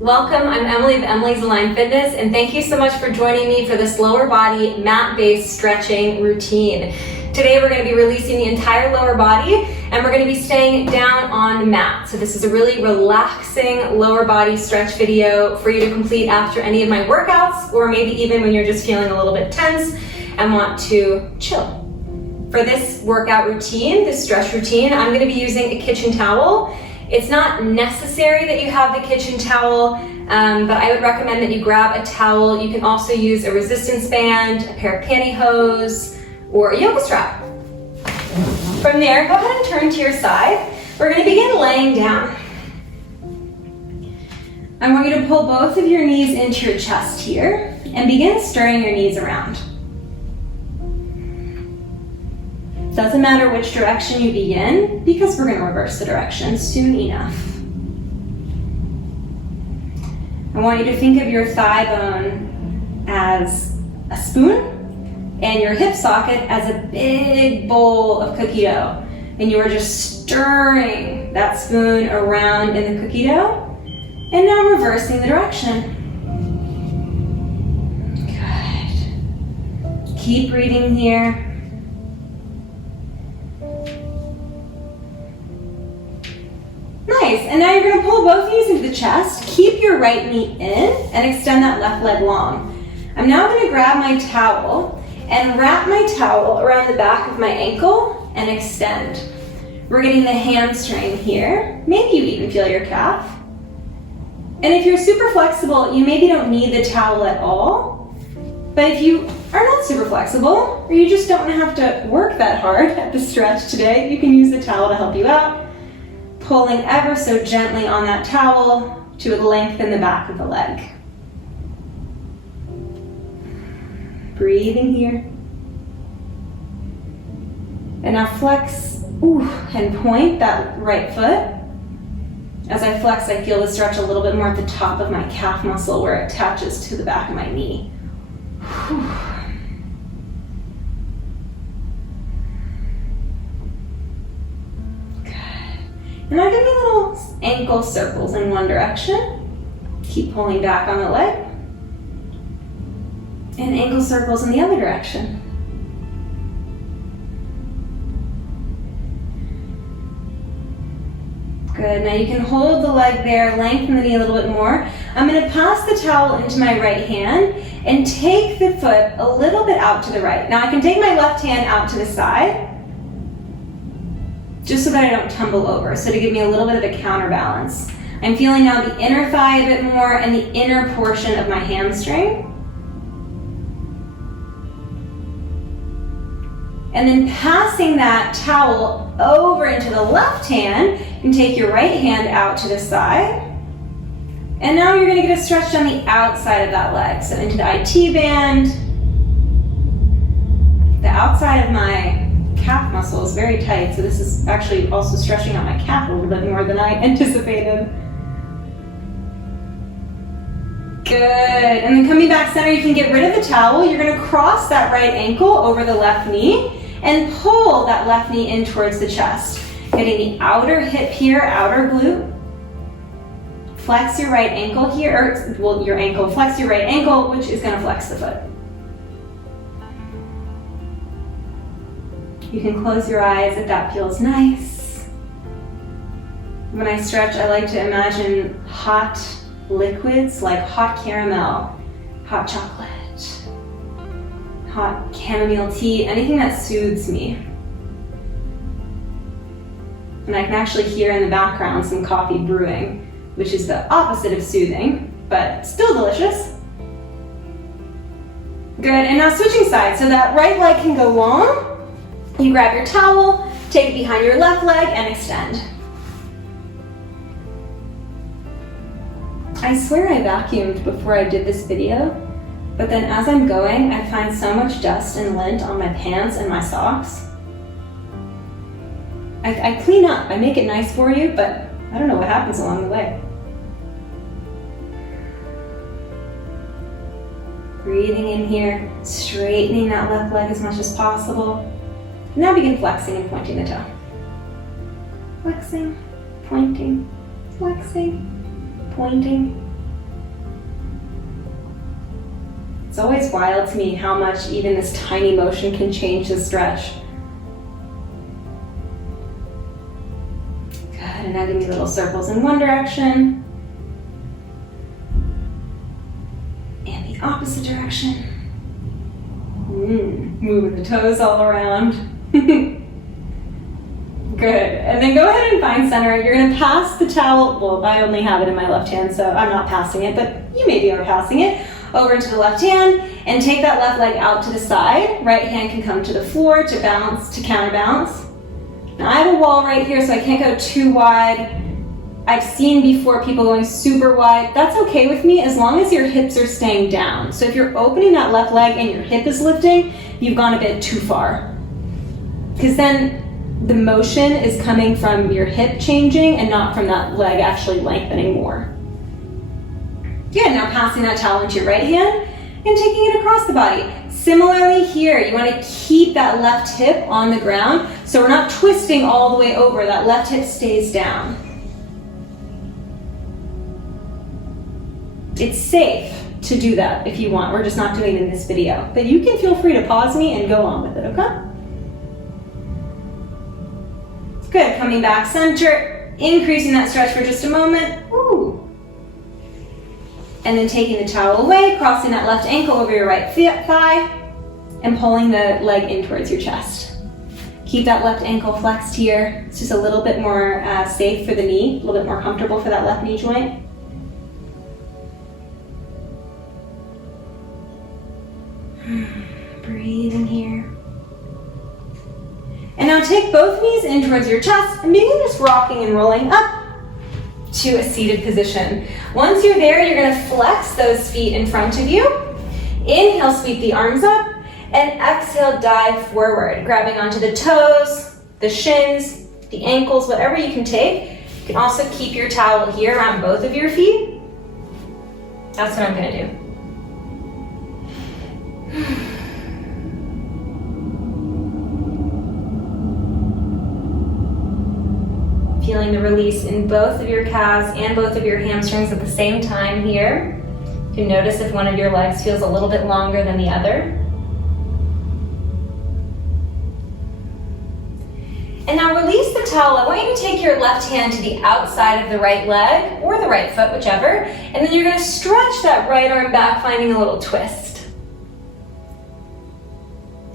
Welcome, I'm Emily of Emily's Aligned Fitness, and thank you so much for joining me for this lower body mat-based stretching routine. Today we're going to be releasing the entire lower body, and we're going to be staying down on the mat. So this is a really relaxing lower body stretch video for you to complete after any of my workouts, or maybe even when you're just feeling a little bit tense and want to chill. For this workout routine, this stretch routine, I'm going to be using a kitchen towel. It's not necessary that you have the kitchen towel, but I would recommend that you grab a towel. You can also use a resistance band, a pair of pantyhose, or a yoga strap. From there, go ahead and turn to your side. We're going to begin laying down. I want you to pull both of your knees into your chest here and begin stirring your knees around. Doesn't matter which direction you begin, because we're going to reverse the direction soon enough. I want you to think of your thigh bone as a spoon and your hip socket as a big bowl of cookie dough. And you are just stirring that spoon around in the cookie dough. And now reversing the direction. Good. Keep breathing here. Nice, and now you're going to pull both knees into the chest, keep your right knee in, and extend that left leg long. I'm now going to grab my towel and wrap my towel around the back of my ankle and extend. We're getting the hamstring here. Maybe you even feel your calf. And if you're super flexible, you maybe don't need the towel at all. But if you are not super flexible, or you just don't have to work that hard at the stretch today, you can use the towel to help you out. Pulling ever so gently on that towel to lengthen the back of the leg. Breathing here. And now flex and point that right foot. As I flex, I feel the stretch a little bit more at the top of my calf muscle where it attaches to the back of my knee. And now give me little ankle circles in one direction. Keep pulling back on the leg. And ankle circles in the other direction. Good, now you can hold the leg there, lengthen the knee a little bit more. I'm going to pass the towel into my right hand and take the foot a little bit out to the right. Now I can take my left hand out to the side, just so that I don't tumble over, so to give me a little bit of a counterbalance. I'm feeling now the inner thigh a bit more and the inner portion of my hamstring. And then passing that towel over into the left hand, you can take your right hand out to the side. And now you're gonna get a stretch on the outside of that leg. So into the IT band, the outside of my calf muscle is very tight, so this is actually also stretching out my calf a little bit more than I anticipated. Good, and then coming back center, you can get rid of the towel. You're gonna cross that right ankle over the left knee and pull that left knee in towards the chest. Getting the outer hip here, outer glute. Flex your right ankle here, flex your right ankle, which is gonna flex the foot. You can close your eyes if that feels nice. When I stretch, I like to imagine hot liquids like hot caramel, hot chocolate, hot chamomile tea, anything that soothes me. And I can actually hear in the background some coffee brewing, which is the opposite of soothing, but still delicious. Good, and now switching sides, so that right leg can go long. You grab your towel, take it behind your left leg, and extend. I swear I vacuumed before I did this video, but then as I'm going, I find so much dust and lint on my pants and my socks. I clean up, I make it nice for you, but I don't know what happens along the way. Breathing in here, straightening that left leg as much as possible. Now begin flexing and pointing the toe. Flexing, pointing, flexing, pointing, It's always wild to me how much even this tiny motion can change the stretch. Good, and now give me little circles in one direction. And the opposite direction. Moving the toes all around. Good, and then go ahead and find center. You're gonna pass the towel, well, I only have it in my left hand, so I'm not passing it, but you maybe are passing it over to the left hand, and take that left leg out to the side. Right hand can come to the floor to balance, to counterbalance. Now I have a wall right here, so I can't go too wide. I've seen before people going super wide. That's okay with me as long as your hips are staying down. So if you're opening that left leg and your hip is lifting, you've gone a bit too far. Because then the motion is coming from your hip changing and not from that leg actually lengthening more. Good, now passing that towel into your right hand and taking it across the body. Similarly here, you want to keep that left hip on the ground so we're not twisting all the way over. That left hip stays down. It's safe to do that if you want. We're just not doing it in this video. But you can feel free to pause me and go on with it, okay? Good, coming back center, increasing that stretch for just a moment. Ooh. And then taking the towel away, crossing that left ankle over your right thigh, and pulling the leg in towards your chest. Keep that left ankle flexed here. It's just a little bit more safe for the knee, a little bit more comfortable for that left knee joint. Breathe in here. And now take both knees in towards your chest and begin just rocking and rolling up to a seated position. Once you're there, you're gonna flex those feet in front of you. Inhale, sweep the arms up, and exhale, dive forward, grabbing onto the toes, the shins, the ankles, whatever you can take. You can also keep your towel here around both of your feet. That's what I'm gonna do. Feeling the release in both of your calves and both of your hamstrings at the same time here. You can notice if one of your legs feels a little bit longer than the other. And now release the towel. I want you to take your left hand to the outside of the right leg or the right foot, whichever, and then you're going to stretch that right arm back, finding a little twist.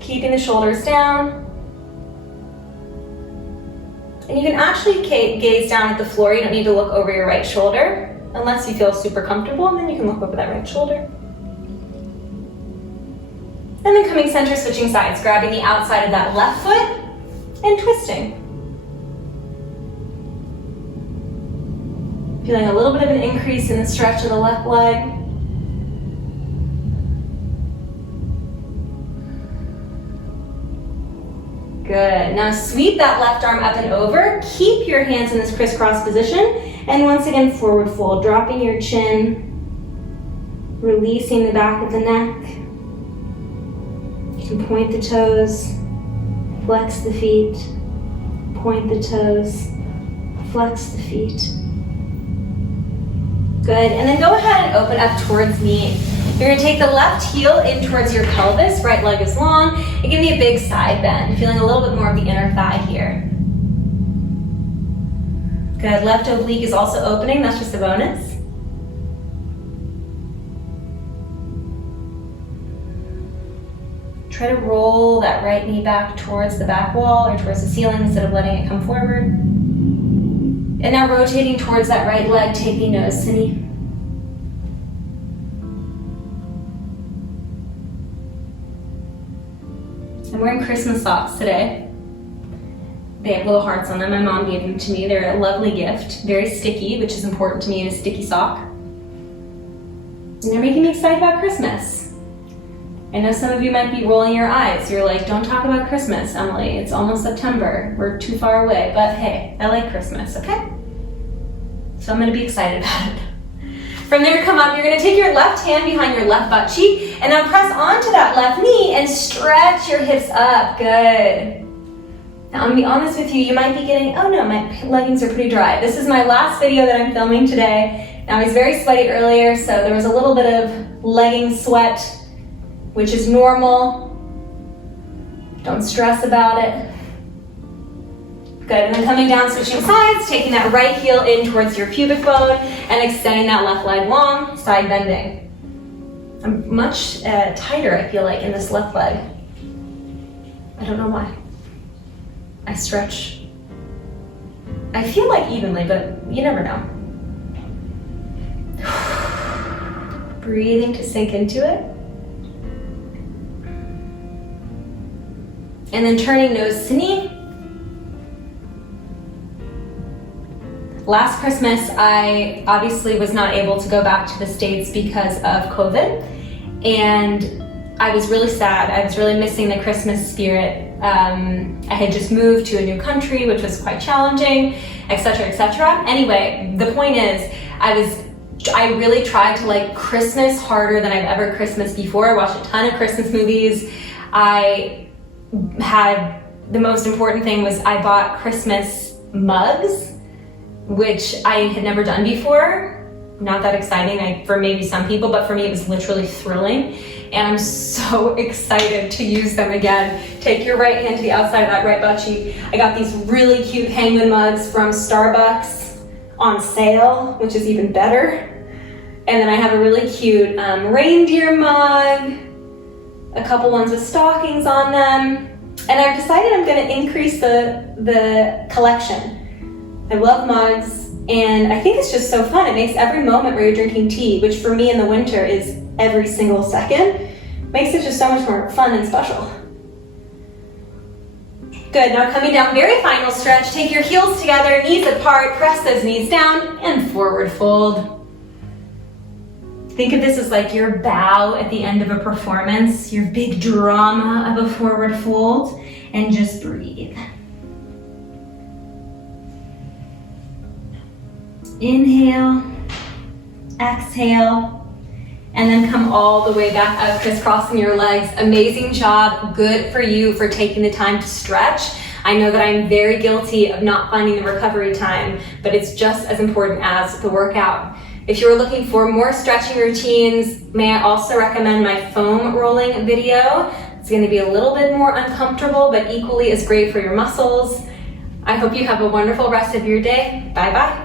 Keeping the shoulders down. And you can actually gaze down at the floor. You don't need to look over your right shoulder unless you feel super comfortable, and then you can look over that right shoulder. And then coming center, switching sides, grabbing the outside of that left foot and twisting. Feeling a little bit of an increase in the stretch of the left leg. Good. Now sweep that left arm up and over. Keep your hands in this crisscross position. And once again, forward fold, dropping your chin, releasing the back of the neck. You can point the toes, flex the feet, point the toes, flex the feet. Good. And then go ahead and open up towards me. You're going to take the left heel in towards your pelvis, right leg is long, and give me a big side bend, feeling a little bit more of the inner thigh here. Good, left oblique is also opening, that's just a bonus. Try to roll that right knee back towards the back wall or towards the ceiling instead of letting it come forward. And now rotating towards that right leg, take the nose to knee. I'm wearing Christmas socks today. They have little hearts on them. My mom gave them to me. They're a lovely gift. Very sticky, which is important to me in a sticky sock. And they're making me excited about Christmas. I know some of you might be rolling your eyes. You're like, don't talk about Christmas, Emily. It's almost September. We're too far away. But hey, I like Christmas, okay? So I'm gonna be excited about it. From there, come up. You're going to take your left hand behind your left butt cheek and now press onto that left knee and stretch your hips up. Good. Now, I'm going to be honest with you. You might be getting, oh no, my leggings are pretty dry. This is my last video that I'm filming today. Now, I was very sweaty earlier, so there was a little bit of legging sweat which is normal. Don't stress about it. Good, and then coming down, switching sides, taking that right heel in towards your pubic bone and extending that left leg long, side bending. I'm much tighter, I feel like, in this left leg. I don't know why. I stretch, I feel like evenly, but you never know. Breathing to sink into it. And then turning nose to knee. Last Christmas, I obviously was not able to go back to the States because of COVID, and I was really sad. I was really missing the Christmas spirit. I had just moved to a new country, which was quite challenging, etc., etc. Anyway, the point is, I really tried to like Christmas harder than I've ever Christmas before. I watched a ton of Christmas movies. I had, the most important thing was I bought Christmas mugs, which I had never done before. Not that exciting for maybe some people, but for me it was literally thrilling. And I'm so excited to use them again. Take your right hand to the outside of that right butt cheek. I got these really cute penguin mugs from Starbucks on sale, which is even better. And then I have a really cute reindeer mug, a couple ones with stockings on them. And I've decided I'm gonna increase the collection. I love mugs, and I think it's just so fun. It makes every moment where you're drinking tea, which for me in the winter is every single second, makes it just so much more fun and special. Good, now coming down, very final stretch. Take your heels together, knees apart, press those knees down, and forward fold. Think of this as like your bow at the end of a performance, your big drama of a forward fold, and just breathe. Inhale, exhale, and then come all the way back up, crisscrossing your legs. Amazing job, good for you for taking the time to stretch. I know that I'm very guilty of not finding the recovery time, but it's just as important as the workout. If you're looking for more stretching routines, may I also recommend my foam rolling video. It's gonna be a little bit more uncomfortable, but equally as great for your muscles. I hope you have a wonderful rest of your day. Bye-bye.